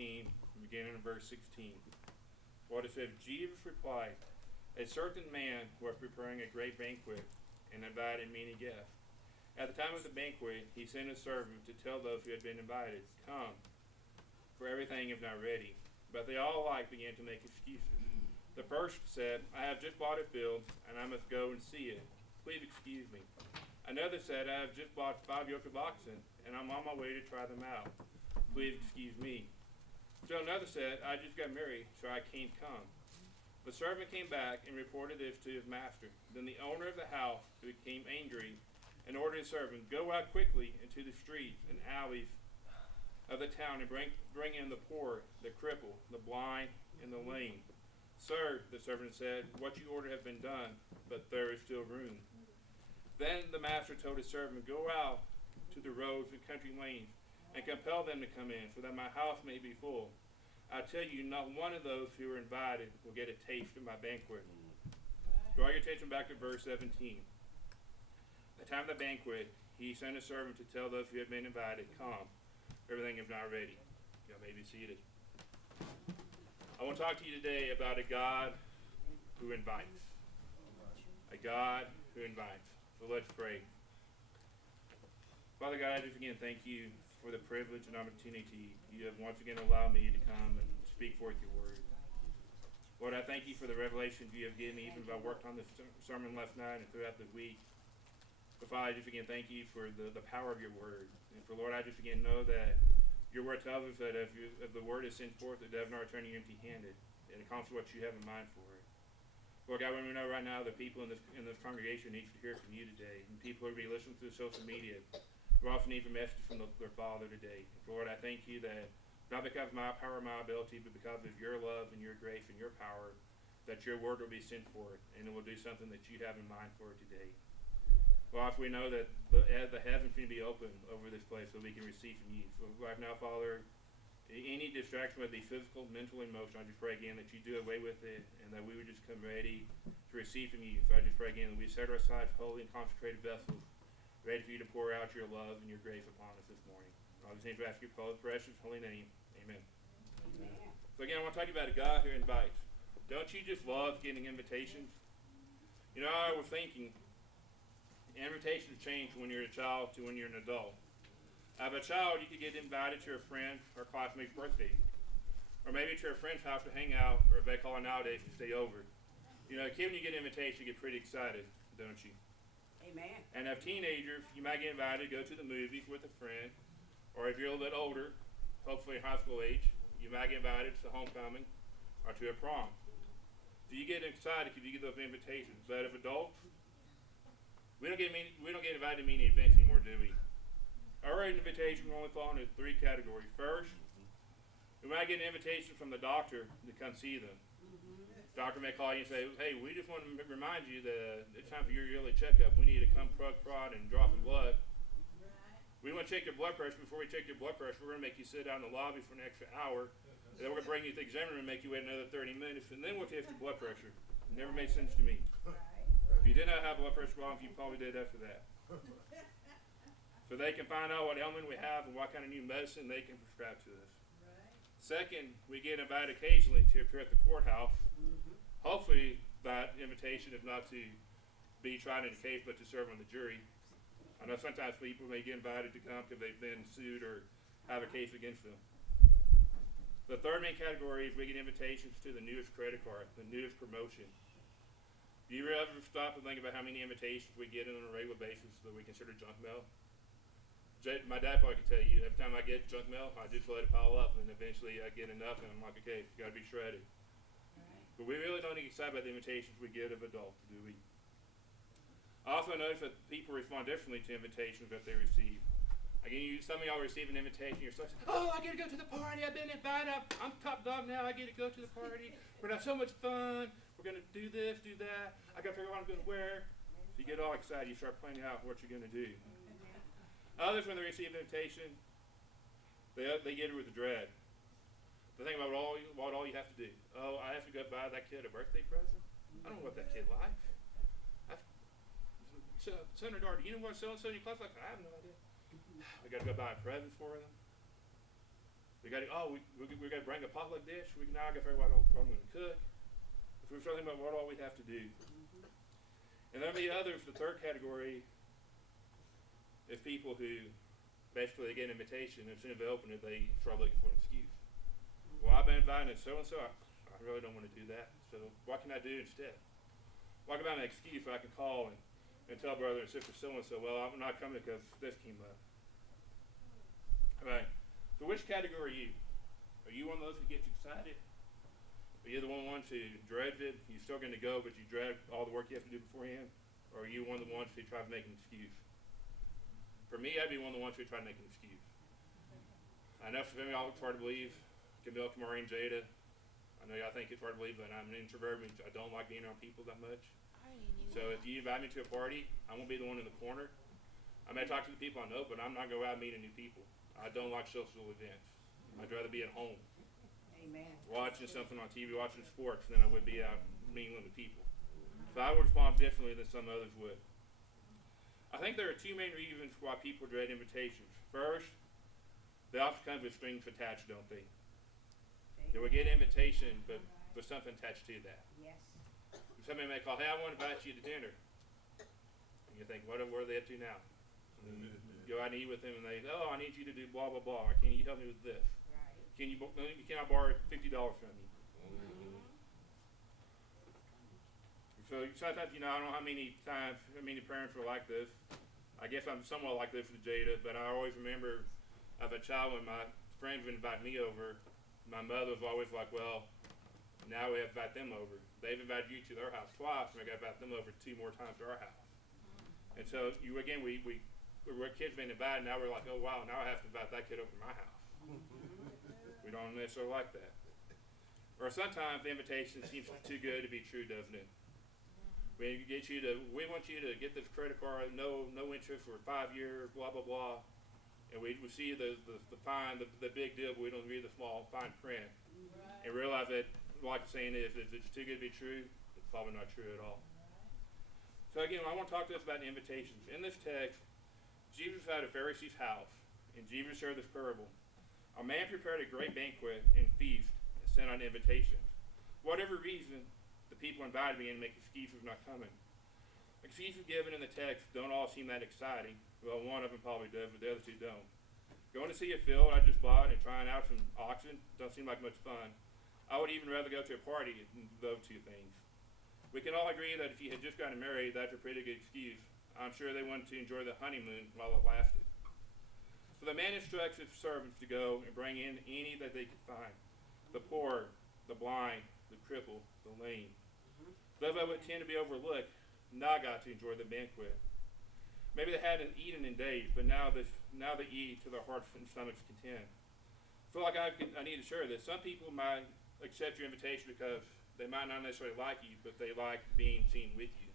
17, beginning in verse 16. What it says, Jesus replied, a certain man was preparing a great banquet and invited many guests. At the time of the banquet, he sent his servant to tell those who had been invited, come, for everything is now ready. But they all alike began to make excuses. The first said, I have just bought a field, and I must go and see it. Please excuse me. Another said, I have just bought 5 yoke of oxen, and I'm on my way to try them out. Please excuse me. Still another said, I just got married, so I can't come. The servant came back and reported this to his master. Then the owner of the house became angry and ordered his servant, go out quickly into the streets and alleys of the town and bring in the poor, the crippled, the blind, and the lame. Sir, the servant said, what you ordered has been done, but there is still room. Then the master told his servant, go out to the roads and country lanes and compel them to come in, so that my house may be full. I tell you, not one of those who are invited will get a taste of my banquet. Draw your attention back to verse 17. At the time of the banquet, he sent a servant to tell those who had been invited, come, everything is now ready. You may be seated. I want to talk to you today about a God who invites. A God who invites. So let's pray. Father God, I just again thank you for the privilege and opportunity you have once again allowed me to come and speak forth your word. Lord, I thank you for the revelations you have given me even as I worked on this sermon last night and throughout the week. But Father, I just again thank you for the power of your word. And for Lord, I just again know that your word tells us that if the word is sent forth, it does not return to you empty-handed. It accomplishes what you have in mind for it. Lord God, we know right now the people in this congregation need to hear from you today. And people who will be listening through social media we also need a message from their Father today. Lord, I thank you that not because of my power or my ability, but because of your love and your grace and your power, that your word will be sent forth, and it will do something that you have in mind for it today. Lord, we know that the heavens can be open over this place so we can receive from you. So right now, Father, any distraction, whether it be physical, mental, emotional, I just pray again that you do away with it, and that we would just come ready to receive from you. So I just pray again that we set our sides holy and consecrated vessels, ready for you to pour out your love and your grace upon us this morning. I just need to ask your precious holy name. Amen. Amen. So again, I want to talk to you about a God who invites. Don't you just love getting invitations? You know, I was thinking, invitations change when you're a child to when you're an adult. As a child, you could get invited to a friend or classmate's birthday, or maybe to a friend's house to hang out, or if they call it nowadays, to stay over. You know, a kid, when you get an invitation, you get pretty excited, don't you? Amen. And as teenagers, you might get invited to go to the movies with a friend, or if you're a little bit older, hopefully high school age, you might get invited to homecoming or to a prom. So you get excited because you get those invitations. But as adults, we don't get invited to many events anymore, do we? Our invitations only fall into 3 categories. First, we might get an invitation from the doctor to come see them. Doctor may call you and say, hey, we just want to remind you that it's time for your yearly checkup. We need to come prod and draw some blood. We want to check your blood pressure. Before we check your blood pressure, we're going to make you sit out in the lobby for an extra hour. And then we're going to bring you to the examiner and make you wait another 30 minutes. And then we'll test your blood pressure. It never made sense to me. If you did not have blood pressure problem, you probably did after that. So they can find out what ailment we have and what kind of new medicine they can prescribe to us. Second, we get invited occasionally to appear at the courthouse. Hopefully, that invitation is not to be tried in a case, but to serve on the jury. I know sometimes people may get invited to come because they've been sued or have a case against them. The third main category is we get invitations to the newest credit card, the newest promotion. Do you ever stop and think about how many invitations we get on a regular basis that we consider junk mail? My dad probably could tell you, every time I get junk mail, I just let it pile up, and eventually I get enough, and I'm like, okay, it's got to be shredded. But we really don't get excited about the invitations we get of adults, do we? I also notice that people respond differently to invitations that they receive. Again, some of y'all receive an invitation, you're like, oh, I get to go to the party, I've been invited, I'm top dog now, I get to go to the party, we're going to have so much fun, we're going to do this, do that, I got to figure out what I'm going to wear. So you get all excited, you start planning out what you're going to do. Others, when they receive an invitation, they get it with dread. They think about what all you have to do. Oh, I have to go buy that kid a birthday present? I don't know what that kid likes. Son or daughter, do you know what so-and-so in your class like? I have no idea. I got to go buy a present for them. We got to, we got to bring a potluck dish. We can now get figure out what I'm going to cook. If we're thinking about what all we have to do. And there'll be others. The third category is people who basically they get an invitation, and as soon as they open it, they start looking for an excuse. Well, I've been invited so and so. I really don't want to do that. So what can I do instead? What about an excuse where I can call and tell brother and sister so and so, well, I'm not coming because this came up. All right. So which category are you? Are you one of those who gets excited? Are you the ones who dreads it? You're still going to go, but you dread all the work you have to do beforehand? Or are you one of the ones who try to make an excuse? For me, I'd be one of the ones who try to make an excuse. I know for me, it's hard to believe. Camille, Kamari, and Jada. I know y'all think it's hard to believe, but I'm an introvert, and I don't like being around people that much. So if you invite me to a party, I won't be the one in the corner. I may talk to the people I know, but I'm not going out meeting new people. I don't like social events. I'd rather be at home. Amen. Watching something on TV, watching sports, than I would be out mingling with people. So I would respond differently than some others would. I think there are two main reasons why people dread invitations. First, they often come with strings attached, don't they? They will get an invitation, but there's something attached to that. Yes. Somebody may call, hey, I want to invite you to dinner. And you think, where are they up to now? And then you go out and eat with them, and they, I need you to do blah, blah, blah. Or, can you help me with this? Right. Can I borrow $50 from you? So sometimes, I don't know how many parents were like this. I guess I'm somewhat like this with Jada, but I always remember as a child when my friends would invite me over, my mother was always like, well, now we have to invite them over. They've invited you to their house twice, and we got to invite them over 2 more times to our house. And so, we were kids being invited, now we're like, oh wow, now I have to invite that kid over to my house. We don't necessarily like that. Or sometimes the invitation seems too good to be true, doesn't it? We want you to get this credit card, no interest for 5 years, blah blah blah, and we see the big deal, but we don't read the small fine print, and realize that, like the saying is, if it's too good to be true, it's probably not true at all. So again, I want to talk to us about invitations. In this text, Jesus was at a Pharisee's house, and Jesus shared this parable. A man prepared a great banquet and feast and sent out invitations. Whatever reason, the people invited me and make excuses not coming. Excuses given in the text don't all seem that exciting. Well, one of them probably does, but the other two don't. Going to see a field I just bought and trying out some oxen don't seem like much fun. I would even rather go to a party than those two things. We can all agree that if you had just gotten married, that's a pretty good excuse. I'm sure they wanted to enjoy the honeymoon while it lasted. So the man instructs his servants to go and bring in any that they could find. The poor, the blind, the crippled, the lame. Those that would tend to be overlooked now got to enjoy the banquet. Maybe they hadn't eaten in days, but now they eat to their hearts and stomachs' content. I feel like I need to share this. Some people might accept your invitation because they might not necessarily like you, but they like being seen with you.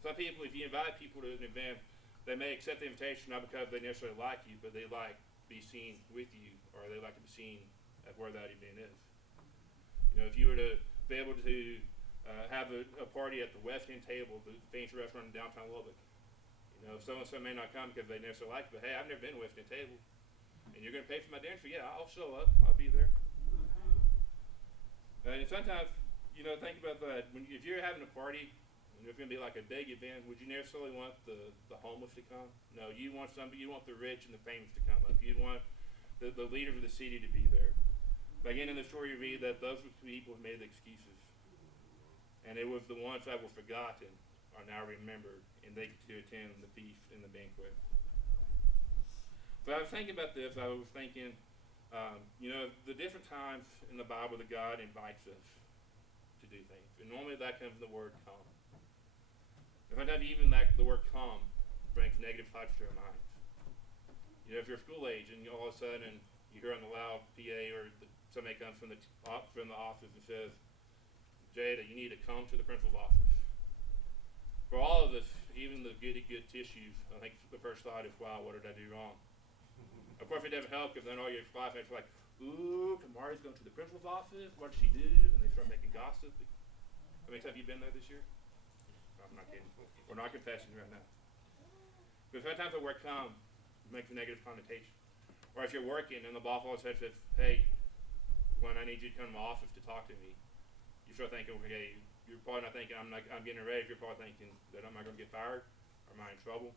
Some people, if you invite people to an event, they may accept the invitation not because they necessarily like you, but they like to be seen with you, or they like to be seen at where that event is. If you were to be able to have a party at the West End Table, the fancy restaurant in downtown Lubbock, so-and-so may not come because they necessarily like you, but hey, I've never been to West End Table, and you're going to pay for my dinner, so yeah, I'll show up, I'll be there. And sometimes, think about that. If you're having a party, and it's going to be like a big event, would you necessarily want the homeless to come? No, you want the rich and the famous to come up. You'd want the leaders of the city to be there. But again, in the story you read that those people who made the excuses. And it was the ones that were forgotten are now remembered, and they get to attend the feast and the banquet. So I was thinking about this. I was thinking, the different times in the Bible that God invites us to do things. And normally that comes from the word come. Sometimes even the word come brings negative thoughts to our minds. If you're school age and all of a sudden you hear on the loud PA or somebody comes from the office and says, Jada, you need to come to the principal's office. For all of us, even the good tissues, I think the first thought is, wow, what did I do wrong? Of course, it doesn't help because then all your classmates are like, ooh, Kamari's going to the principal's office. What did she do? And they start making gossip. How many times have you been there this year? No, I'm not kidding. We're not confessing right now. But sometimes the word come makes a negative connotation. Or if you're working and the boss all of a sudden says, hey, Glenn, I need you to come to my office to talk to me. You start thinking, okay, you're probably not thinking I'm getting ready. You're probably thinking that am I going to get fired? Or am I in trouble?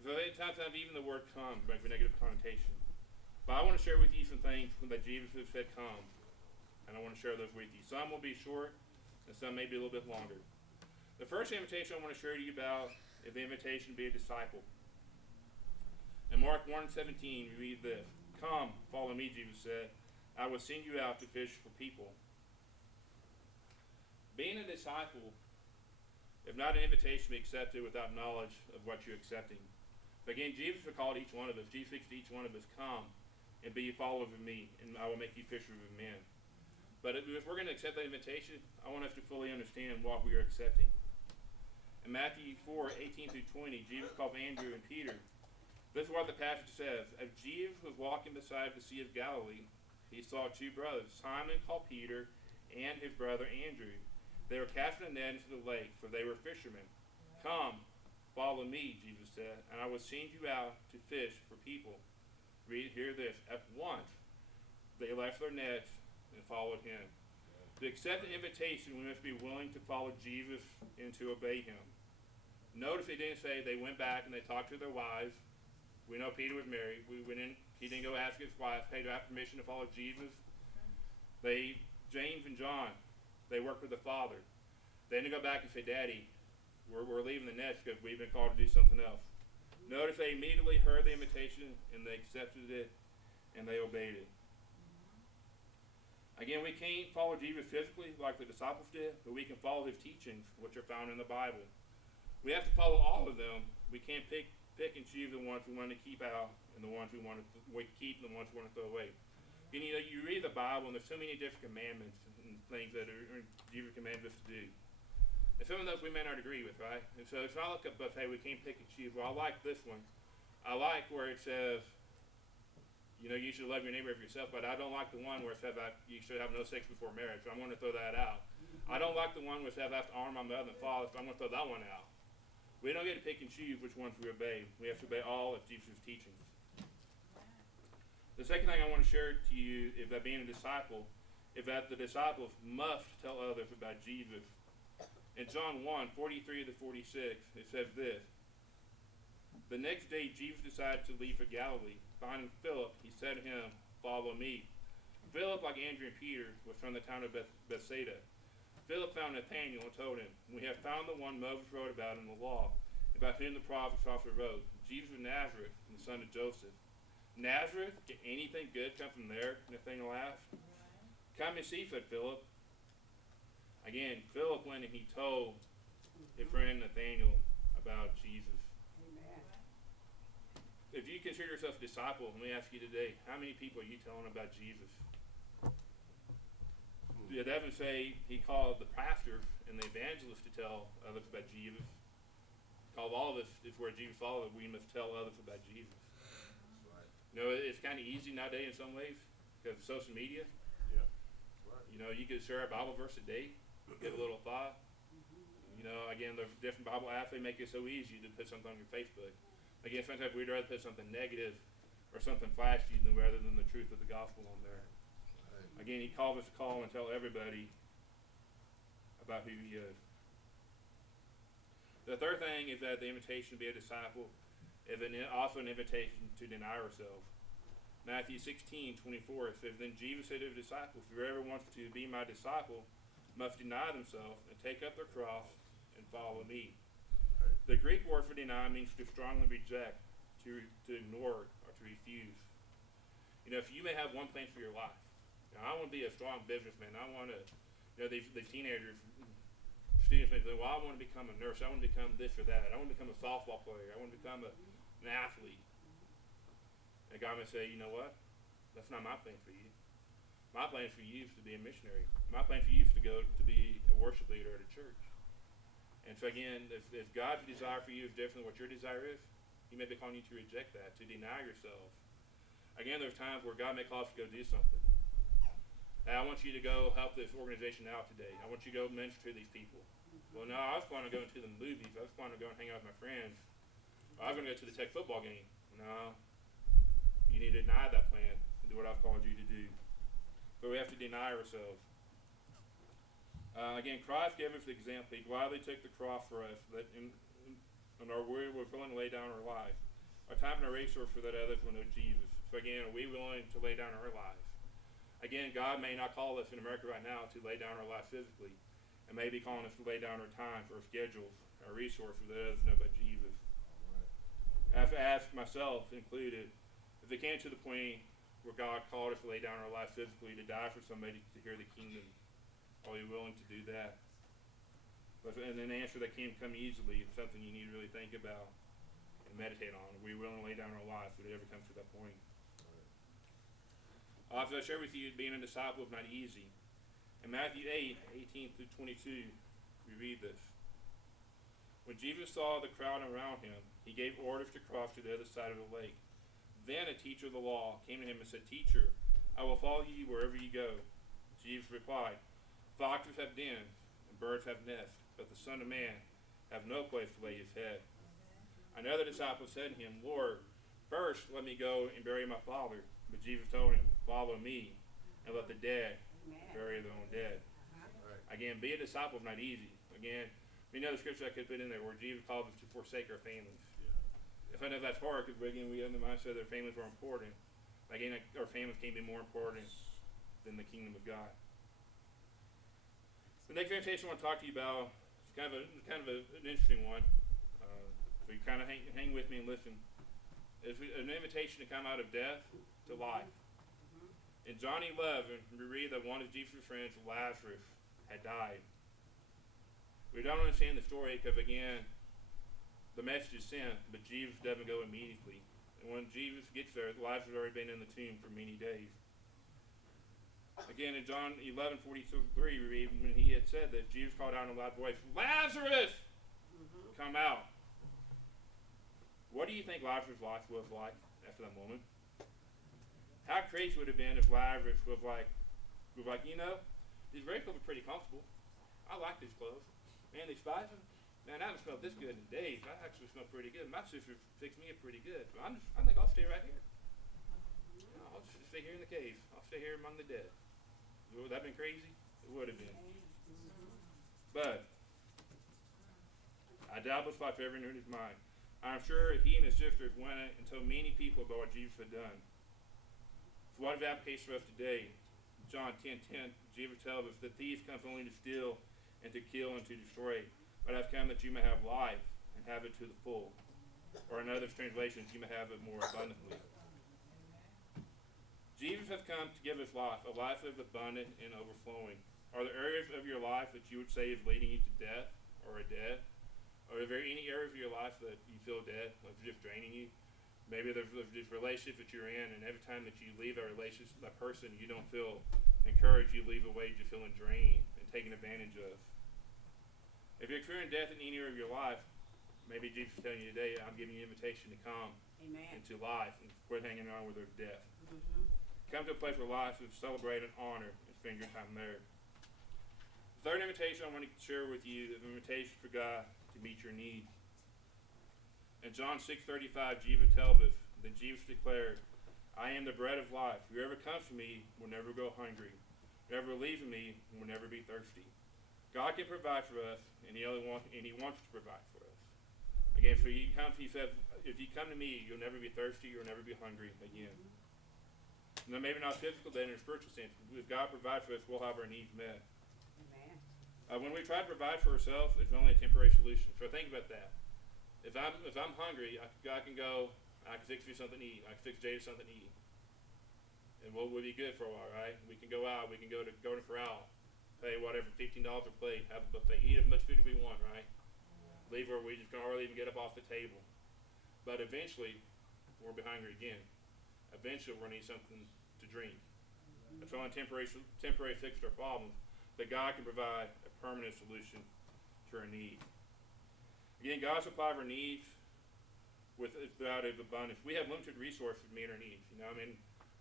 So sometimes even the word come brings a negative connotation. But I want to share with you some things that Jesus has said come. And I want to share those with you. Some will be short and some may be a little bit longer. The first invitation I want to share to you about is the invitation to be a disciple. In Mark 1:17, we read this. Come, follow me, Jesus said. I will send you out to fish for people. Being a disciple is not an invitation to be accepted without knowledge of what you're accepting. But again, Jesus has called each one of us. Jesus speaks to each one of us, come and be followers of me, and I will make you fishers of men. But if we're going to accept that invitation, I want us to fully understand what we are accepting. In Matthew 4:18-20, Jesus called Andrew and Peter. This is what the passage says. As Jesus was walking beside the Sea of Galilee, he saw two brothers, Simon called Peter and his brother Andrew. They were casting a net into the lake, for they were fishermen. Come, follow me, Jesus said, and I will send you out to fish for people. Hear this. At once, they left their nets and followed him. To accept the invitation, we must be willing to follow Jesus and to obey him. Notice he didn't say they went back and they talked to their wives. We know Peter was married. He didn't go ask his wife, hey, do I have permission to follow Jesus? James and John, they worked with the Father. They didn't go back and say, Daddy, we're leaving the nest because we've been called to do something else. Notice they immediately heard the invitation and they accepted it and they obeyed it. Again, we can't follow Jesus physically like the disciples did, but we can follow his teachings, which are found in the Bible. We have to follow all of them. We can't pick and choose the ones we want to keep out and the ones we want to keep and the ones we want to throw away. And you read the Bible and there's so many different commandments and things that Jesus commands us to do. And some of those we may not agree with, right? And so it's not like a buffet. We can't pick and choose. Well, I like this one. I like where it says, you should love your neighbor as yourself, but I don't like the one where it says you should have no sex before marriage. So I'm going to throw that out. I don't like the one where it says I have to honor my mother and father, so I'm going to throw that one out. We don't get to pick and choose which ones we obey. We have to obey all of Jesus' teachings. The second thing I want to share to you is that being a disciple is that the disciples must tell others about Jesus. In John 1:43-46, it says this. The next day, Jesus decided to leave for Galilee. Finding Philip, he said to him, follow me. Philip, like Andrew and Peter, was from the town of Bethsaida. Philip found Nathanael and told him, we have found the one Moses wrote about in the law, about whom the prophets also wrote, Jesus of Nazareth, the son of Joseph. Nazareth? Can anything good come from there? Nathanael asked. Come and see, said Philip. Again, Philip went and he told his friend Nathanael about Jesus. Amen. If you consider yourself a disciple, let me ask you today, how many people are you telling about Jesus? It doesn't say he called the pastor and the evangelist to tell others about Jesus. He called all of us, is where Jesus followed, we must tell others about Jesus. Right. It's kind of easy nowadays in some ways because of social media. Yeah. Right. You could share a Bible verse a day, give a little thought. Again, there's different Bible apps. They make it so easy to put something on your Facebook. Again, sometimes we'd rather put something negative or something flashy rather than the truth of the gospel on there. Right. Again, he calls us to call and tell everybody about who he is. The third thing is that the invitation to be a disciple is also an invitation to deny ourselves. Matthew 16:24 says, Then Jesus said to his disciples, whoever wants to be my disciple must deny themselves and take up their cross and follow me. Right. The Greek word for deny means to strongly reject, to ignore, or to refuse. If you may have one plan for your life. I want to be a strong businessman. I want to, these teenagers, students may say, well, I want to become a nurse. I want to become this or that. I want to become a softball player. I want to become an athlete. And God may say, you know what? That's not my plan for you. My plan for you is to be a missionary. My plan for you is to go to be a worship leader at a church. And so again, if God's desire for you is different than what your desire is, he may be calling you to reject that, to deny yourself. Again, there's times where God may call us to go do something. Hey, I want you to go help this organization out today. I want you to go minister to these people. Well, no, I was planning on going to the movies. I was planning on going and hang out with my friends. I was going to go to the Tech football game. No. you need to deny that plan and do what I've called you to do. But we have to deny ourselves. Again, Christ gave us the example. He gladly took the cross for us, that in our will we're willing to lay down our lives. Our time and our resource for that others will know Jesus. So again, are we willing to lay down our lives? Again, God may not call us in America right now to lay down our lives physically, and may be calling us to lay down our time, our schedules, our resources that others know about Jesus. I have to ask myself included, if it came to the point where God called us to lay down our lives physically, to die for somebody to hear the kingdom, are we willing to do that? And an answer that can't come easily is something you need to really think about and meditate on. Are we willing to lay down our lives if it ever comes to that point? As I share with you, being a disciple is not easy. In Matthew 8:18 through 22, we read this. When Jesus saw the crowd around him, he gave orders to cross to the other side of the lake. Then a teacher of the law came to him and said, "Teacher, I will follow you wherever you go." Jesus replied, "Foxes have dens, and birds have nests, but the Son of Man have no place to lay his head." Another disciple said to him, "Lord, first let me go and bury my father." But Jesus told him, "Follow me, and let the dead bury their own dead." Again, be a disciple is not easy. Again, we know the scripture I could put in there where Jesus calls us to forsake our families. If I know that's hard, because again, we have the mindset that our families are important. Again, our families can be more important than the kingdom of God. The next invitation I want to talk to you about is kind of an interesting one. So you kind of hang with me and listen. It's an invitation to come out of death to life. In John 11, we read that one of Jesus' friends, Lazarus, had died. We don't understand the story because, again, the message is sent, but Jesus doesn't go immediately. And when Jesus gets there, Lazarus has already been in the tomb for many days. Again, in John 11:43, we read when he had said that, Jesus called out in a loud voice, "Lazarus, come out." What do you think Lazarus' life was like after that moment? How crazy would it have been if Lazarus was like, you know, these grave clothes are pretty comfortable. I like these clothes. Man, these spices, man, I haven't smelled this good in days. I actually smell pretty good. My sister fixed me up pretty good. So I think I'll stay right here. I'll just stay here in the cave. I'll stay here among the dead. Would that have been crazy? It would have been. But I doubt this life ever entered his mind. I'm sure he and his sisters went and told many people about what Jesus had done. So what is the application for us today? John 10:10, Jesus tells us that thieves come only to steal and to kill and to destroy. But I've come that you may have life and have it to the full. Or in other translations, you may have it more abundantly. Jesus has come to give us life, a life that is abundant and overflowing. Are there areas of your life that you would say is leading you to death or a death? Or are there any areas of your life that you feel dead, like just draining you? Maybe there's this relationship that you're in, and every time that you leave that relationship, that person, you don't feel encouraged, you leave away just feeling drained and taken advantage of. If you're experiencing death in any area of your life, maybe Jesus is telling you today, I'm giving you an invitation to come into life and quit hanging on with their death. Come to a place where life is celebrated, honored, and spend your time there. The third invitation I want to share with you is an invitation for God to meet your need. In John 6:35, Jesus tells us, then Jesus declared, "I am the bread of life. Whoever comes to me will never go hungry. Whoever believes in me will never be thirsty." God can provide for us, and He wants to provide for us. Again, so He said, if you come to me, you'll never be thirsty, you'll never be hungry again. Now, maybe not physical, then in a spiritual sense. If God provides for us, we'll have our needs met. When we try to provide for ourselves, it's only a temporary solution. So think about that. If I'm hungry, I can go, I can fix you something to eat. I can fix Jada something to eat. And what would be good for a while, right? We can go out, we can go to Golden Corral, pay whatever, $15 a plate, have a buffet, eat as much food as we want, right? Leave where we just can hardly even get up off the table. But eventually, we'll be hungry again. Eventually, we're going to need something to drink. It's only temporary fix to our problems, but God can provide a permanent solution to our need. Again, God supplies our needs without His abundance. We have limited resources to meet our needs.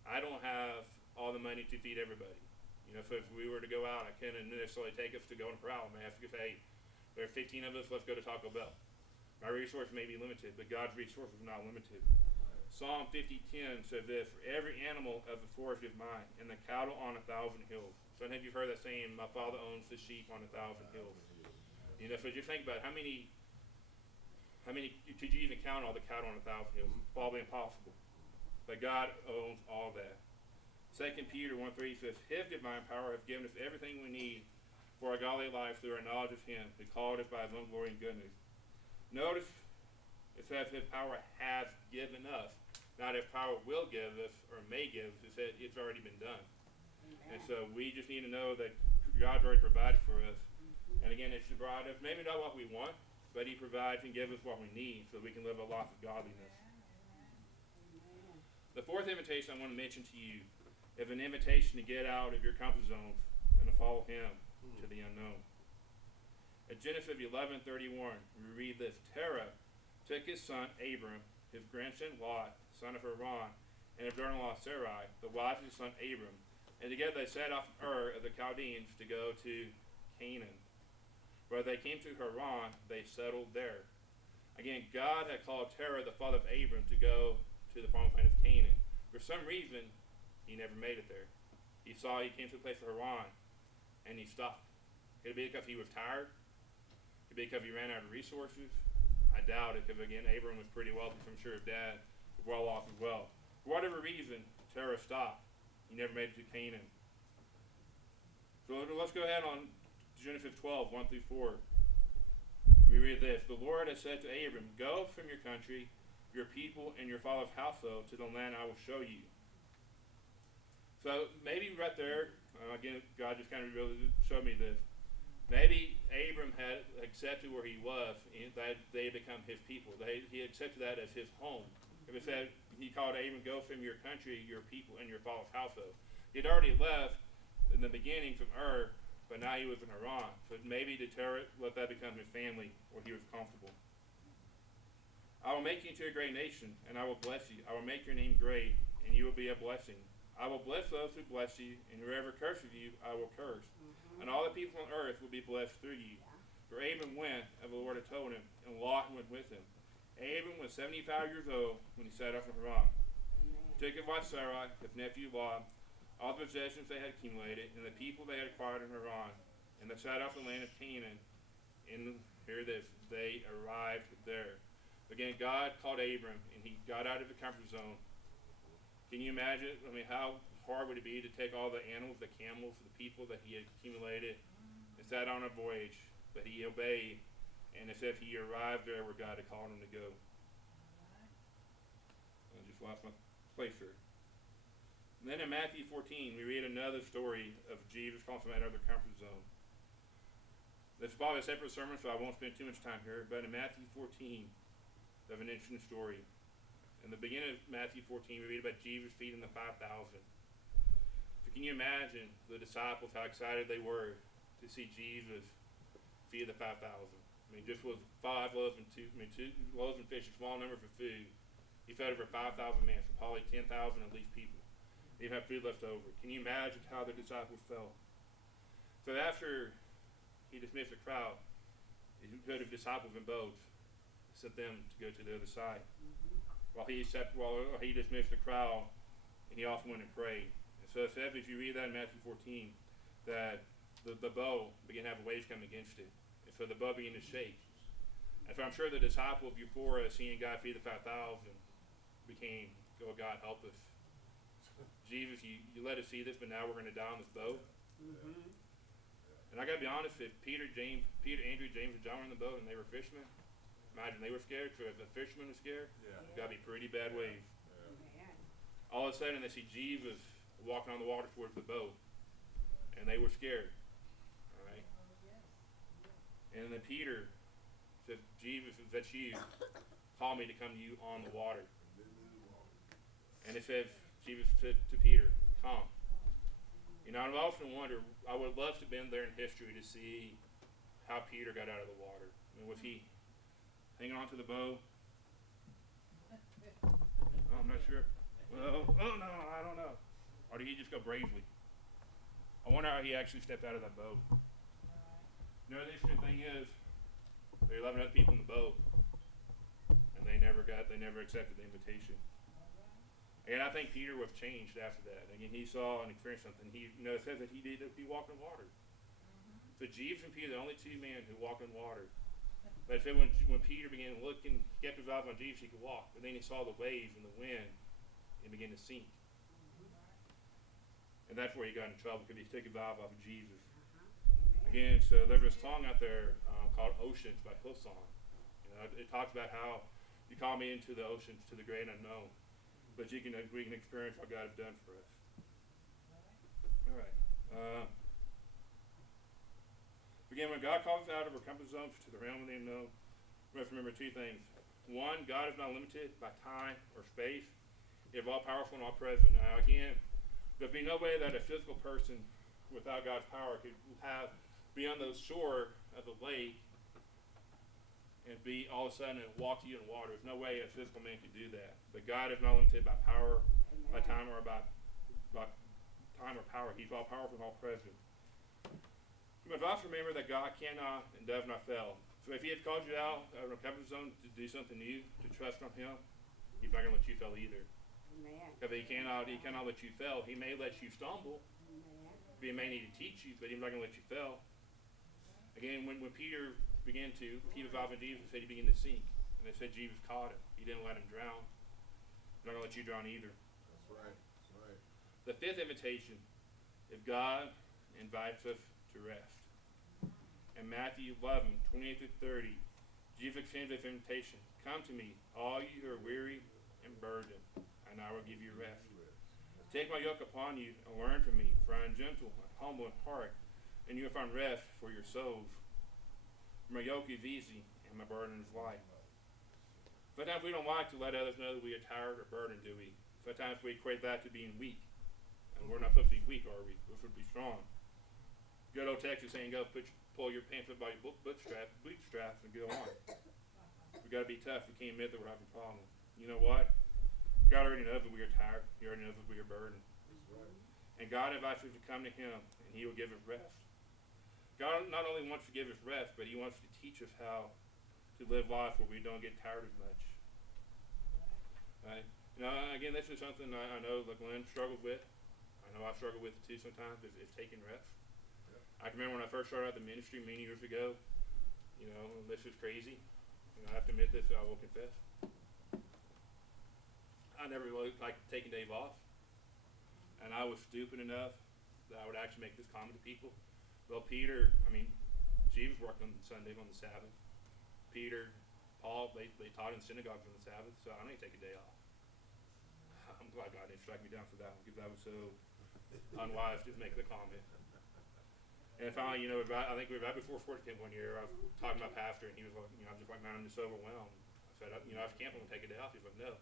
I don't have all the money to feed everybody. So if we were to go out, I couldn't necessarily take us to Golden Corral. I may have to say, there are 15 of us, let's go to Taco Bell. My resources may be limited, but God's resources are not limited. Psalm 50:10 says this, for every animal of the forest is mine, and the cattle on 1,000 hills. So I think you've heard that saying, my Father owns the sheep on 1,000 hills. You know, so just think about it, how many could you even count all the cattle on 1,000 hills? It's probably impossible. But God owns all that. 2 Peter 1:3 says, his divine power has given us everything we need for a godly life through our knowledge of him, who called us by his own glory and goodness. Notice it says his power has given us. Not if power will give us or may give us. It said it's already been done. Amen. And so we just need to know that God's already provided for us. And again, it's to provide us maybe not what we want, but he provides and gives us what we need so we can live a life of godliness. The fourth invitation I want to mention to you is an invitation to get out of your comfort zones and to follow him to the unknown. At Genesis 11:31, we read this, Terah took his son Abram, his grandson Lot, son of Haran, and his daughter-in-law Sarai, the wife of his son Abram, and together they set off from Ur of the Chaldeans to go to Canaan. Where they came to Haran, they settled there. Again, God had called Terah, the father of Abram, to go to the promised land of Canaan. For some reason, he never made it there. He came to the place of Haran, and he stopped. Could it be because he was tired? Could it be because he ran out of resources? I doubt it, because again, Abram was pretty wealthy, so I'm sure his dad was well off as well. For whatever reason, Terah stopped. He never made it to Canaan. So let's go ahead on Genesis 12:1-4. We read this, the Lord has said to Abram, go from your country, your people, and your father's household to the land I will show you. So maybe right there, again, God just kind of really showed me this. Maybe Abram had accepted where he was, and that they had become his people. He accepted that as his home. If it said, he called Abram, go from your country, your people, and your father's household. He had already left in the beginning from Ur, but now he was in Haran. So maybe to Terah, let that become his family, where he was comfortable. I will make you into a great nation, and I will bless you. I will make your name great, and you will be a blessing. I will bless those who bless you, and whoever curses you, I will curse. And all the people on earth will be blessed through you. For Abram went, as the Lord had told him, and Lot went with him. Abram was 75 years old when he set off from Haran. He took his wife Sarai, his nephew Lot, all the possessions they had accumulated, and the people they had acquired in Haran, and they set off the land of Canaan. And hear this, they arrived there. Again, God called Abram, and he got out of the comfort zone. Can you imagine? I mean, how hard would it be to take all the animals, the camels, the people that he had accumulated, and set on a voyage, but he obeyed, and as if he arrived there where God had called him to go. I just lost my place here. And then in Matthew 14, we read another story of Jesus calling somebody out of their comfort zone. This is probably a separate sermon, so I won't spend too much time here, but in Matthew 14, there's an interesting story. In the beginning of Matthew 14, we read about Jesus feeding the 5,000. So can you imagine the disciples, how excited they were to see Jesus feed the 5,000? I mean, just with 5 loaves and 2 loaves and fish, a small number for food. He fed over 5,000 men, so probably 10,000 at least people. They didn't have food left over. Can you imagine how the disciples felt? So after he dismissed the crowd, he put his disciples in boats, sent them to go to the other side. While he dismissed the crowd, and he also went and prayed. And so it says, if you read that in Matthew 14, that the boat began to have waves come against it. And so the boat began to shake. And so I'm sure the disciples before seeing God feed the 5,000 became, oh God, help us. Jesus, you let us see this, but now we're going to die on this boat. And I got to be honest, if Peter, Andrew, James, and John were in the boat and they were fishermen, imagine they were scared. So if a fisherman was scared, it's got to be pretty bad waves. All of a sudden, they see Jesus walking on the water towards the boat, and they were scared. All right. And then Peter said, Jesus, is that you? Call me to come to you on the water. And it says, Jesus said to Peter, come. You know, I've often wondered, I would love to have been there in history to see how Peter got out of the water. I mean, was he hanging on to the bow? Oh, I'm not sure. Well, oh no, I don't know. Or did he just go bravely? I wonder how he actually stepped out of that boat. You know, the interesting thing is, there were 11 other people in the boat, and they never accepted the invitation. And I think Peter was changed after that. Again, he saw and experienced something. It says that he walked in water. So Jesus and Peter are the only two men who walked in water. But it said when Peter began looking, he kept his eyes on Jesus, he could walk. But then he saw the waves and the wind and began to sink. And that's where he got in trouble, because he took his eyes off of Jesus. Again, so there's a song out there called Oceans by Hillsong. It talks about how you call me into the oceans, to the great unknown. But we can experience what God has done for us. All right. Again, when God calls us out of our comfort zones to the realm of the unknown, we must remember two things. One, God is not limited by time or space. He is all powerful and all present. Now, again, there'd be no way that a physical person without God's power could be on the shore of the lake and be all of a sudden and walk to you in water. There's no way a physical man could do that. But God is not limited by power, by time, or by time or power. He's all powerful and all present. You must also remember that God cannot and does not fail. So if he has called you out of a comfort zone to do something new, to trust on him, he's not going to let you fail either. Because he cannot let you fail. He may let you stumble. He may need to teach you, but he's not going to let you fail. Again, when Peter began to, Peter's eyes on Jesus, said he began to sink. And they said Jesus caught him. He didn't let him drown. He's not going to let you drown either. That's right. That's right. The fifth invitation is God invites us to rest. In Matthew 11, 28 through 30, Jesus extends this invitation. Come to me, all you who are weary and burdened, and I will give you rest. Take my yoke upon you and learn from me, for I am gentle and humble in heart, and you will find rest for your souls. My yoke is easy, and my burden is light. Sometimes we don't like to let others know that we are tired or burdened, do we? Sometimes we equate that to being weak. And we're not supposed to be weak, are we? We're supposed to be strong. Good old Texas saying, go pull your pants up by your bootstraps and go on. We got to be tough. We can't admit that we're having a problem. You know what? God already knows that we are tired. He already knows that we are burdened. And God invites us to come to him, and he will give us rest. God not only wants to give us rest, but he wants to teach us how to live life where we don't get tired as much. Right? Again, this is something I know that Glenn struggles with. I know I struggle with it too sometimes, is taking rest. I can remember when I first started out the ministry many years ago, this is crazy. I have to admit this, I will confess. I never really liked taking days off. And I was stupid enough that I would actually make this comment to people. Well, Jesus worked on Sundays on the Sabbath. Peter, Paul, they taught in synagogues on the Sabbath, so I need to take a day off. I'm glad God didn't strike me down for that one, because that was so unwise to make the comment. And finally, I think we were right before Fort Camp one year. I was talking to my pastor, and he was like, I'm just like, man, I'm just overwhelmed. I said, I was camping, I'm going to take a day off. He was like, no.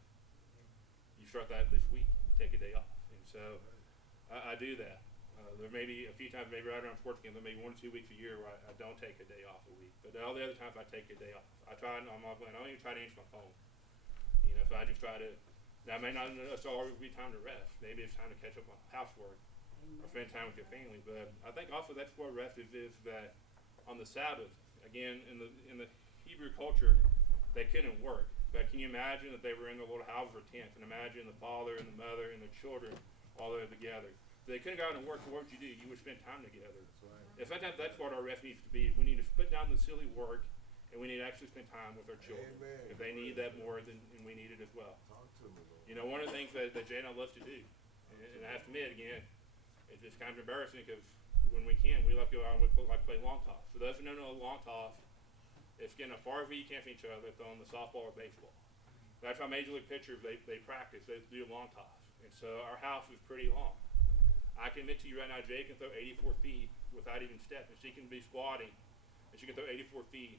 You start that this week. You take a day off. And so I do that. There may be a few times, maybe right around sports camp, there may be 1 or 2 weeks a year where I don't take a day off a week. But all the other times I take a day off. I don't even try to answer my phone. So I just try to, now it may not always be time to rest. Maybe it's time to catch up on housework or spend time with your family. But I think also that's what rest is that on the Sabbath, again, in the Hebrew culture, they couldn't work. But can you imagine that they were in the little houses or tents, and imagine the father and the mother and the children all there together. So they couldn't go out and work, so what would you do? You would spend time together. That's right. And sometimes that's what our rest needs to be. We need to put down the silly work, and we need to actually spend time with our children. Amen. If they need that more than we need it as well. Talk to me, Lord. One of the things that Jay and I love to do, and I have to admit again, it's kind of embarrassing because when we can, we like to go out and we like to play long toss. For those who don't know long toss, it's getting as far as you can from each other throwing the softball or baseball. That's how Major League pitchers, they practice, they do long toss. And so our house is pretty long. I can admit to you right now, Jay can throw 84 feet without even stepping. She can be squatting, and she can throw 84 feet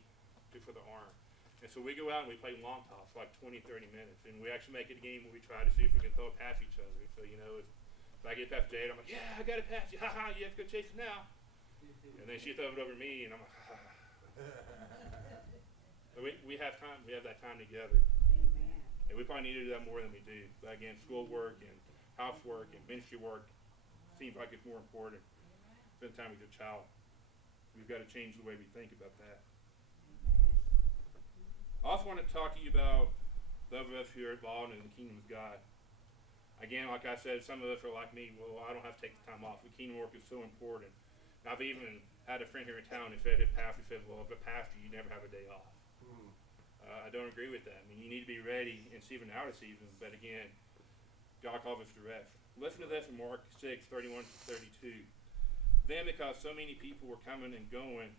just with her arm. And so we go out and we play long toss for like 20, 30 minutes. And we actually make it a game where we try to see if we can throw it past each other. So, if I get past Jade, I'm like, yeah, I got it past you. Ha ha, you have to go chase it now. And then she throws it over me, and I'm like, ha ha. But we have time. We have that time together. Amen. And we probably need to do that more than we do. But again, schoolwork and housework and ministry work seems like it's more important. Spend time with your child. We've got to change the way we think about that. I also want to talk to you about those of us who are involved in the kingdom of God. Again, like I said, some of us are like me. Well, I don't have to take the time off. The kingdom work is so important. I've even had a friend here in town who said, his pastor said, well, if a pastor, you never have a day off. I don't agree with that. I mean, you need to be ready in season and out of season. But again, God calls us to rest. Listen to this in Mark 6, 31 to 32. Then because so many people were coming and going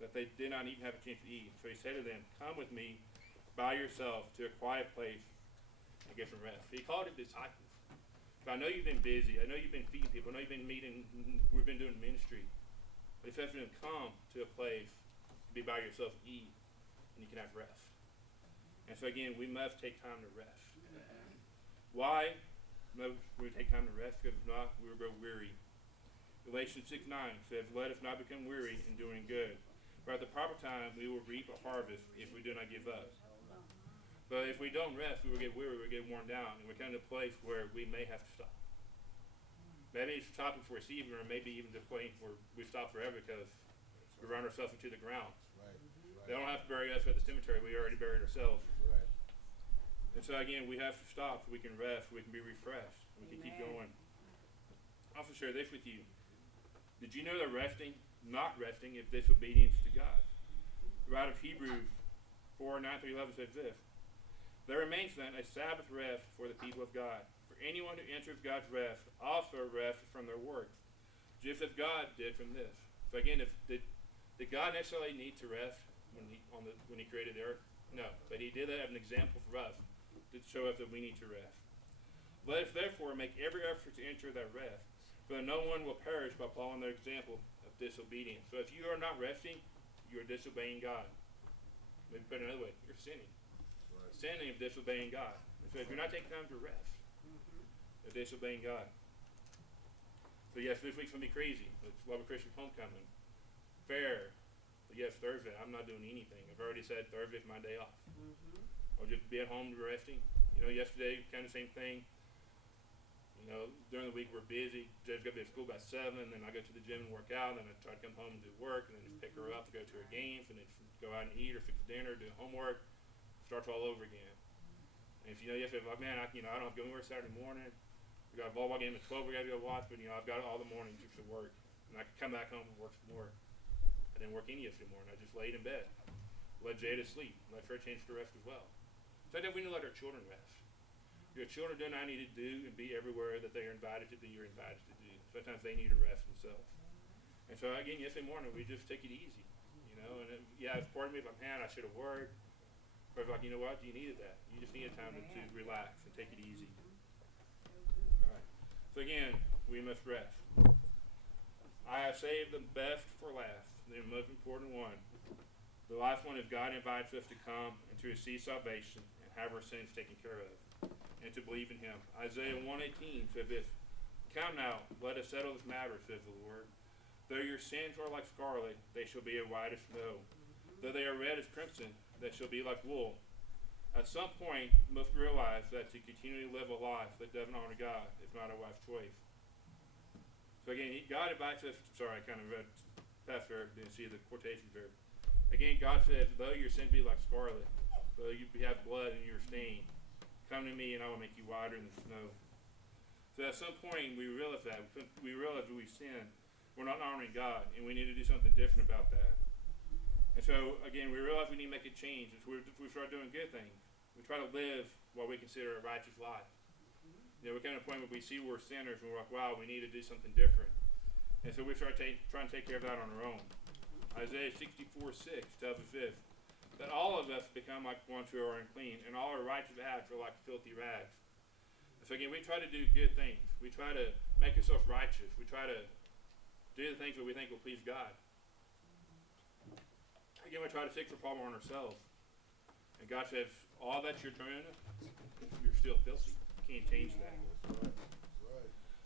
that they did not even have a chance to eat. So he said to them, come with me by yourself to a quiet place and get some rest. He called it disciples. So I know you've been busy. I know you've been feeding people. I know you've been meeting. We've been doing ministry. But he says to them, come to a place to be by yourself, eat, and you can have rest. And so again, we must take time to rest. Why must we take time to rest? Because if not, we will grow weary. Galatians 6:9 says, let us not become weary in doing good. For at the proper time, we will reap a harvest if we do not give up. But if we don't rest, we will get weary, we will get worn down, and we come to a place where we may have to stop. Maybe it's stopping for a season, or maybe even to a point where we stop forever because we run ourselves into the ground. They don't have to bury us at the cemetery. We already buried ourselves. And so again, we have to stop so we can rest, so we can be refreshed, we can keep going. I'll also share this with you. Did you know that resting, not resting, is disobedience to God? The writer of Hebrews 4:9-11 says this. There remains then a Sabbath rest for the people of God. For anyone who enters God's rest also rests from their works, just as God did from this. So again, did God necessarily need to rest when he created the earth? No, but he did that as an example for us to show us that we need to rest. Let us therefore make every effort to enter that rest, so that no one will perish by following their example of disobedience. So if you are not resting, you are disobeying God. Maybe put it another way, you're sinning. Sinning of disobeying God. And so if you're not taking time to rest, you're disobeying God. So yes, this week's going to be crazy. It's Love of Christian Homecoming. Fair. But yes, Thursday, I'm not doing anything. I've already said Thursday's my day off. I'll just be at home resting. You know, yesterday, kind of same thing. You know, during the week we're busy. Jay's got to be at school by 7, then I go to the gym and work out, then I try to come home and do work, and then just pick her up to go to her games, and then go out and eat or fix dinner, do homework, starts all over again. And if you know, yesterday, like, man, I don't have to go anywhere Saturday morning. We got a volleyball game at 12 we got to go watch, but, you know, I've got all the morning just to work. And I can come back home and work some more. I didn't work any yesterday morning. I just laid in bed. Let Jay to sleep. Let her chance to rest as well. So I think we need to let our children rest. Your children do not need to do and be everywhere that they are invited to be or invited to do. Sometimes they need to rest themselves. And so again, yesterday morning, we just take it easy. You know, and it's part of me like, man, I should have worked. But like, you know what? You needed that. You just needed time to relax and take it easy. All right. So again, we must rest. I have saved the best for last, the most important one. The last one is God invites us to come and to receive salvation and have our sins taken care of, and to believe in him. Isaiah 1:18 says this, come now, let us settle this matter, says the Lord. Though your sins are like scarlet, they shall be as white as snow. Though they are red as crimson, they shall be like wool. At some point, you must realize that to continually live a life that doesn't honor God is not a wise choice. So again, God invites us, sorry, I kind of read past there, didn't see the quotations there. Again, God says, though your sins be like scarlet, though you have blood and you're stained, come to me and I will make you whiter than snow. So at some point, we realize that. We realize that we've sinned. We're not honoring God, and we need to do something different about that. And so, again, we realize we need to make a change. We start doing good things. We try to live what we consider a righteous life. You know, we're kind of at a point where we see we're sinners, and we're like, wow, we need to do something different. And so we start trying to take care of that on our own. Isaiah 64:6 tells us this, that all of us become like ones who are unclean, and all our righteous acts are like filthy rags. So again, we try to do good things. We try to make ourselves righteous. We try to do the things that we think will please God. Again, we try to fix the problem on ourselves. And God says, all that you're doing, you're still filthy. You can't change that.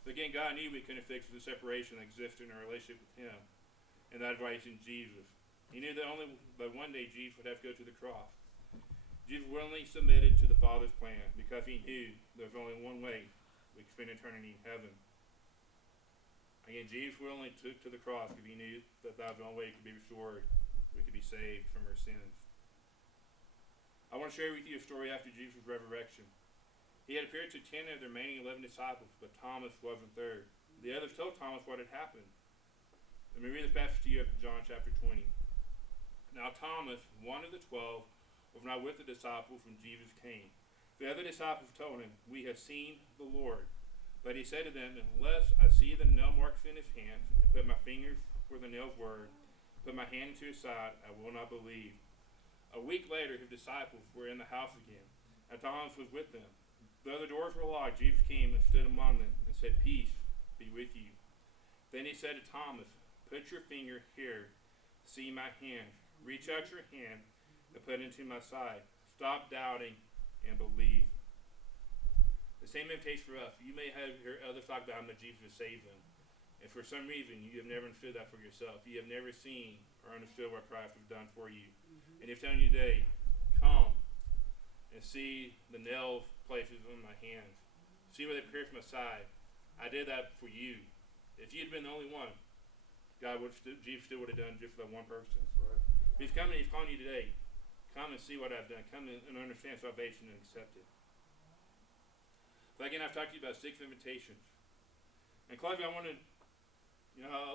But again, God knew we couldn't fix the separation that existed in our relationship with him. And that's why he's in Jesus. He knew that one day Jesus would have to go to the cross. Jesus willingly submitted to the Father's plan because he knew there was only one way we could spend eternity in heaven. Again, Jesus willingly took to the cross because he knew that that was the only way he could be restored. We could be saved from our sins. I want to share with you a story after Jesus' resurrection. He had appeared to 10 of the remaining 11 disciples, but Thomas wasn't there. The others told Thomas what had happened. Let me read this passage to you from John chapter 20. Now Thomas, one of the 12, was not with the disciples when Jesus came. The other disciples told him, "We have seen the Lord." But he said to them, "Unless I see the nail marks in his hands, and put my fingers where the nails were, put my hand into his side, I will not believe." A week later, his disciples were in the house again, and Thomas was with them. Though the doors were locked, Jesus came and stood among them and said, "Peace be with you." Then he said to Thomas, "Put your finger here, see my hand. Reach out your hand and put it into my side. Stop doubting and believe." The same invitation for us. You may have heard others talk about that Jesus saved them. And for some reason, you have never understood that for yourself. You have never seen or understood what Christ has done for you. And he's telling you today, come and see the nail places on my hands. See where they pierced my side. I did that for you. If you had been the only one, Jesus still would have done just for that one person. That's right. He's calling you today. Come and see what I've done. Come and understand salvation and accept it. So again, I've talked to you about 6 invitations. And Clive, I want to,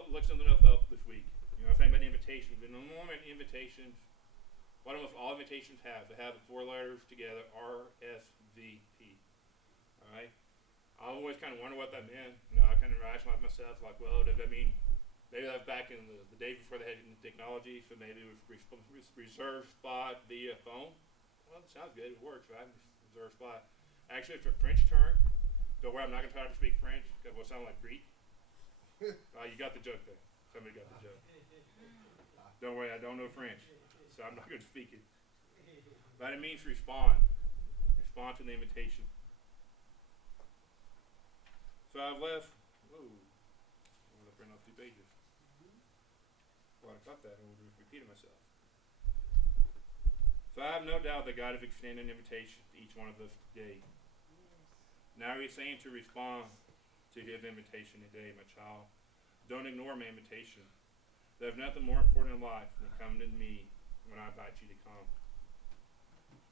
look something up this week. I'm saying about invitations. And the moment invitations, what almost all invitations have, they have the 4 letters together, RSVP. All right? I always kind of wonder what that meant. I kind of rationalize myself, like, well, does that mean maybe that was back in the days before they had technology, so maybe it was reserved spot via phone? Well, it sounds good. It works, right? Reserved spot. Actually, it's a French term. Don't worry, I'm not going to try to speak French because it will sound like Greek. You got the joke there. Somebody got the joke. Don't worry, I don't know French, so I'm not going to speak it. But it means respond. Respond to the invitation. So I've left. Whoa. I'm going to print off 2 pages. Well, I got that and we'll just repeat myself. So I have no doubt that God has extended an invitation to each one of us today. Now he's saying to respond to his invitation today, my child. Don't ignore my invitation. There's nothing more important in life than coming to me when I invite you to come.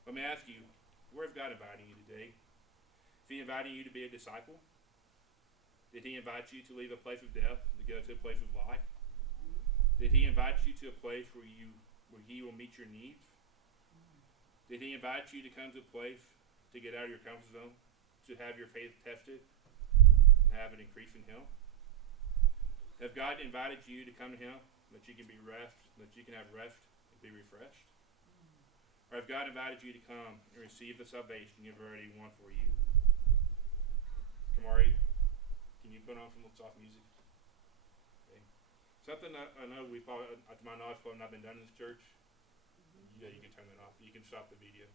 Let me ask you, where is God inviting you today? Is he inviting you to be a disciple? Did he invite you to leave a place of death to go to a place of life? Did he invite you to a place where he will meet your needs? Did he invite you to come to a place to get out of your comfort zone, to have your faith tested, and have it increase in him? Has God invited you to come to him that you can be that you can have rest and be refreshed? Or has God invited you to come and receive the salvation you've already won for you? Kamari, can you put on some soft music? Okay. Something that I know to my knowledge, probably not been done in this church. Yeah, you can turn that off. You can stop the video.